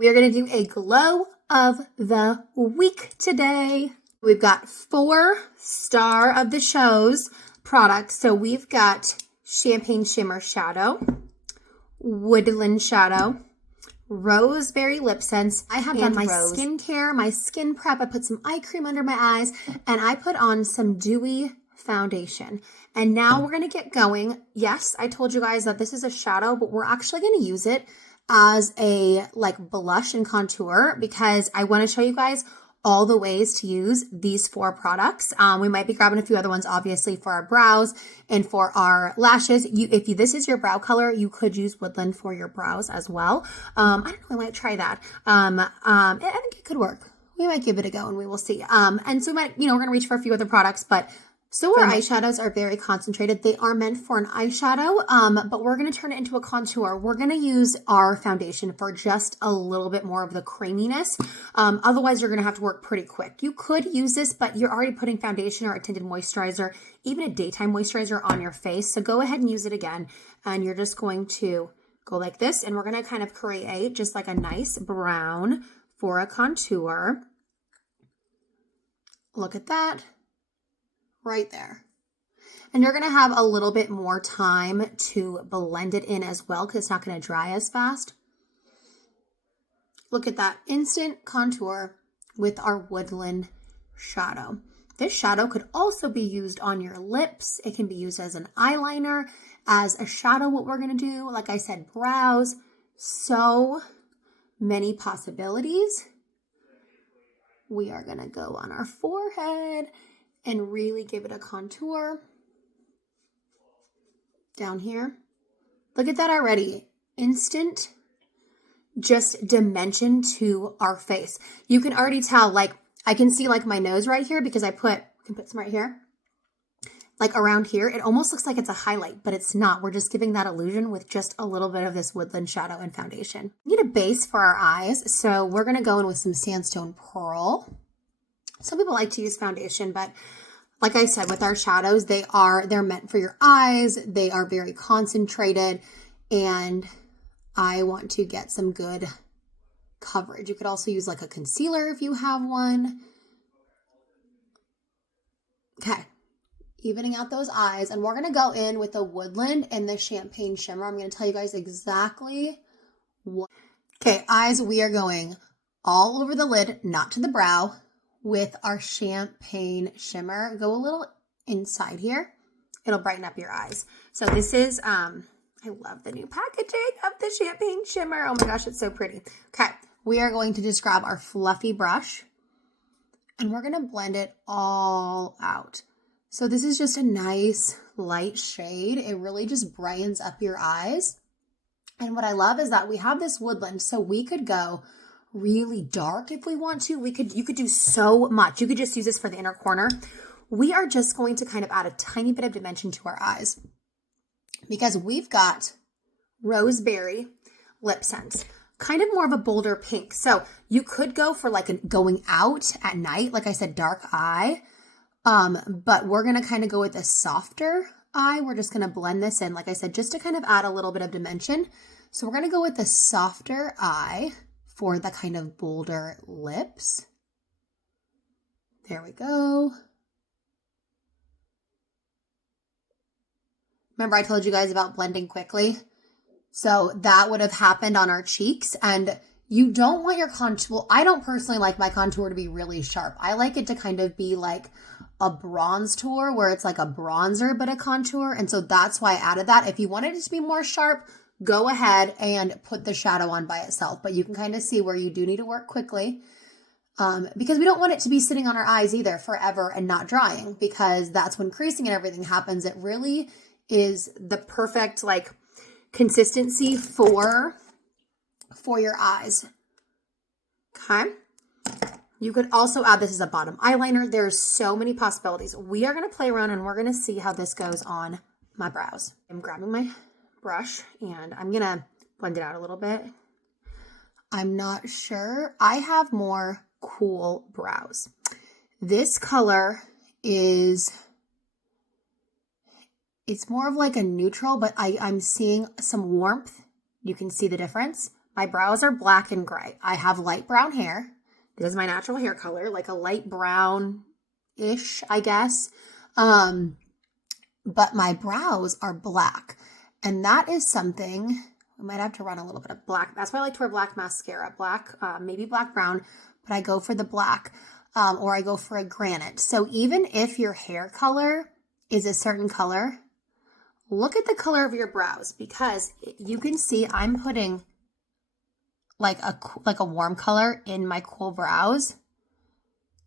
We are going to do a glow of the week today. We've got 4 star of the show's products. So we've got Champagne Shimmer Shadow, Woodland Shadow, Roseberry Lip Sense. I have done my skincare, my skin prep. I put some eye cream under my eyes and I put on some dewy foundation. And now we're going to get going. Yes, I told you guys that this is a shadow, but we're actually going to use it as a like blush and contour because I want to show you guys all the ways to use these 4 products. We might be grabbing a few other ones, obviously, for our brows and for our lashes. If this is your brow color, you could use Woodland for your brows as well. I don't know, I might try that. I think it could work. We might give it a go and we will see. And so we might, we're going to reach for a few other products, but so our eyeshadows are very concentrated. They are meant for an eyeshadow, but we're going to turn it into a contour. We're going to use our foundation for just a little bit more of the creaminess. Otherwise, you're going to have to work pretty quick. You could use this, but you're already putting foundation or a tinted moisturizer, even a daytime moisturizer on your face. So go ahead and use it again. And you're just going to go like this. And we're going to kind of create just like a nice brown for a contour. Look at that. Right there. And you're going to have a little bit more time to blend it in as well because it's not going to dry as fast. Look at that instant contour with our Woodland shadow. This shadow could also be used on your lips. It can be used as an eyeliner, as a shadow, what we're going to do. Like I said, brows. So many possibilities. We are going to go on our forehead and really give it a contour down here. Look at that already. Instant just dimension to our face. You can already tell, like, I can see like my nose right here because I can put some right here. Like around here, it almost looks like it's a highlight, but it's not. We're just giving that illusion with just a little bit of this Woodland shadow and foundation. We need a base for our eyes, so we're gonna go in with some Sandstone Pearl. Some people like to use foundation, but like I said, with our shadows, they're meant for your eyes. They are very concentrated, and I want to get some good coverage. You could also use like a concealer if you have one. Okay, evening out those eyes, and we're gonna go in with the Woodland and the Champagne Shimmer. I'm gonna tell you guys exactly what. Okay, eyes, we are going all over the lid, not to the brow, with our Champagne Shimmer. Go a little inside here. It'll brighten up your eyes. So this is, I love the new packaging of the Champagne Shimmer. Oh my gosh, it's so pretty. Okay, we are going to just grab our fluffy brush and we're gonna blend it all out. So this is just a nice light shade. It really just brightens up your eyes. And what I love is that we have this Woodland, so we could go really dark if we want to. You could do so much. You could just use this for the inner corner. We are just going to kind of add a tiny bit of dimension to our eyes because we've got Roseberry Lip Sense, kind of more of a bolder pink. So you could go for like going out at night, like I said, dark eye. But we're going to kind of go with a softer eye. We're just going to blend this in, like I said, just to kind of add a little bit of dimension. So we're going to go with the softer eye for the kind of bolder lips. There we go. Remember I told you guys about blending quickly? So that would have happened on our cheeks, and you don't want your contour. Well, I don't personally like my contour to be really sharp. I like it to kind of be like a bronze tour where it's like a bronzer but a contour, and so that's why I added that. If you wanted it to be more sharp, go ahead and put the shadow on by itself, but you can kind of see where you do need to work quickly because we don't want it to be sitting on our eyes either forever and not drying, because that's when creasing and everything happens. It really is the perfect like consistency for your eyes. Okay. You could also add this as a bottom eyeliner. There's so many possibilities. We are going to play around and we're going to see how this goes on my brows. I'm grabbing my brush and I'm going to blend it out a little bit. I'm not sure. I have more cool brows. This color is, it's more of like a neutral, but I'm seeing some warmth. You can see the difference My brows are black and gray. I have light brown hair. This is my natural hair color, like a light brown-ish, I guess. But my brows are black. And that is something, I might have to run a little bit of black. That's why I like to wear black mascara. Black, maybe black brown, but I go for the black. Or I go for a granite. So even if your hair color is a certain color, look at the color of your brows, because you can see I'm putting like a warm color in my cool brows,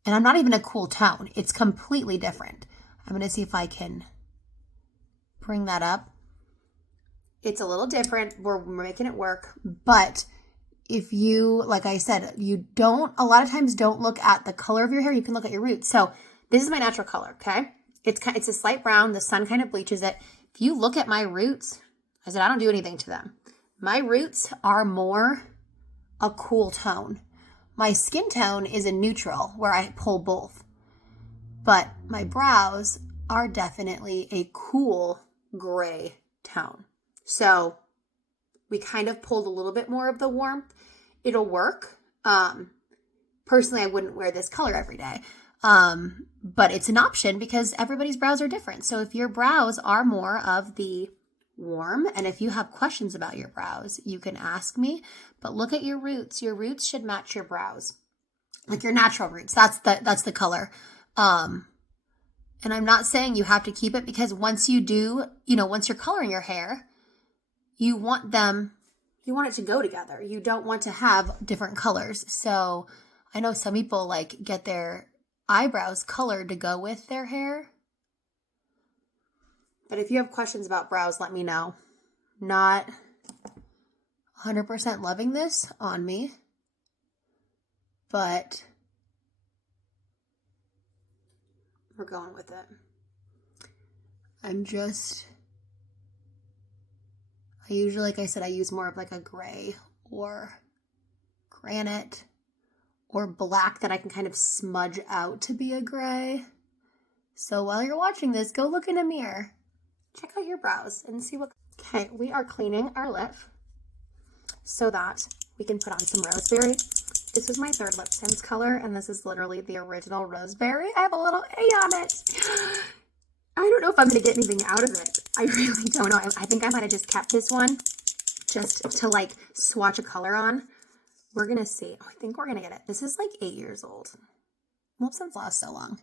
and I'm not even a cool tone. It's completely different. I'm going to see if I can bring that up. It's a little different. We're making it work, but if you, like I said, a lot of times don't look at the color of your hair. You can look at your roots. So this is my natural color, okay? It's a slight brown. The sun kind of bleaches it. If you look at my roots, I said I don't do anything to them. My roots are more a cool tone. My skin tone is a neutral where I pull both. But my brows are definitely a cool gray tone. So we kind of pulled a little bit more of the warmth. It'll work. Personally, I wouldn't wear this color every day. But it's an option because everybody's brows are different. So if your brows are more of the warm, and if you have questions about your brows, you can ask me. But look at your roots. Your roots should match your brows, like your natural roots. That's the color. And I'm not saying you have to keep it, because once you do, once you're coloring your hair, you want it to go together. You don't want to have different colors. So I know some people get their eyebrows colored to go with their hair. But if you have questions about brows, let me know. Not 100% loving this on me, but we're going with it. I usually, like I said, I use more of a gray or granite or black that I can kind of smudge out to be a gray. So while you're watching this, go look in a mirror. Check out your brows and see what... Okay, we are cleaning our lip so that we can put on some roseberry. This is my third lip tints color, and this is literally the original roseberry. I have a little A on it. I don't know if I'm going to get anything out of it. I really don't know. I think I might have just kept this one just to swatch a color on. We're going to see. Oh, I think we're going to get it. This is 8 years old. Lip tints last so long.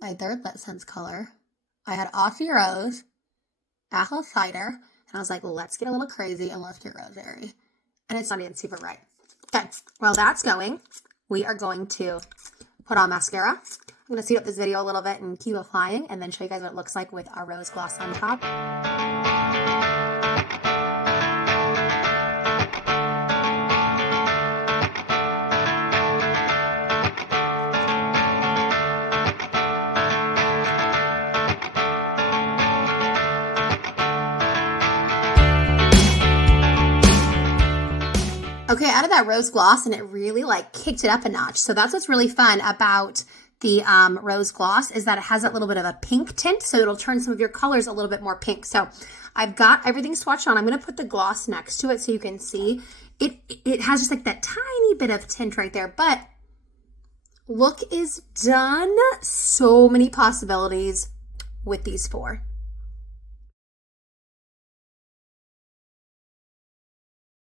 My third lip tints color, I had Aussie Rose, apple cider, and I was like, let's get a little crazy and let's do rosemary. And it's not even super right. Okay, while that's going, we are going to put on mascara. I'm going to speed up this video a little bit and keep applying, and then show you guys what it looks like with our rose gloss on top. Okay, out of that rose gloss, and it really kicked it up a notch. So that's what's really fun about the rose gloss, is that it has that little bit of a pink tint, so it'll turn some of your colors a little bit more pink. So I've got everything swatched on. I'm going to put the gloss next to it so you can see. It has just that tiny bit of tint right there, but look is done. So many possibilities with these four.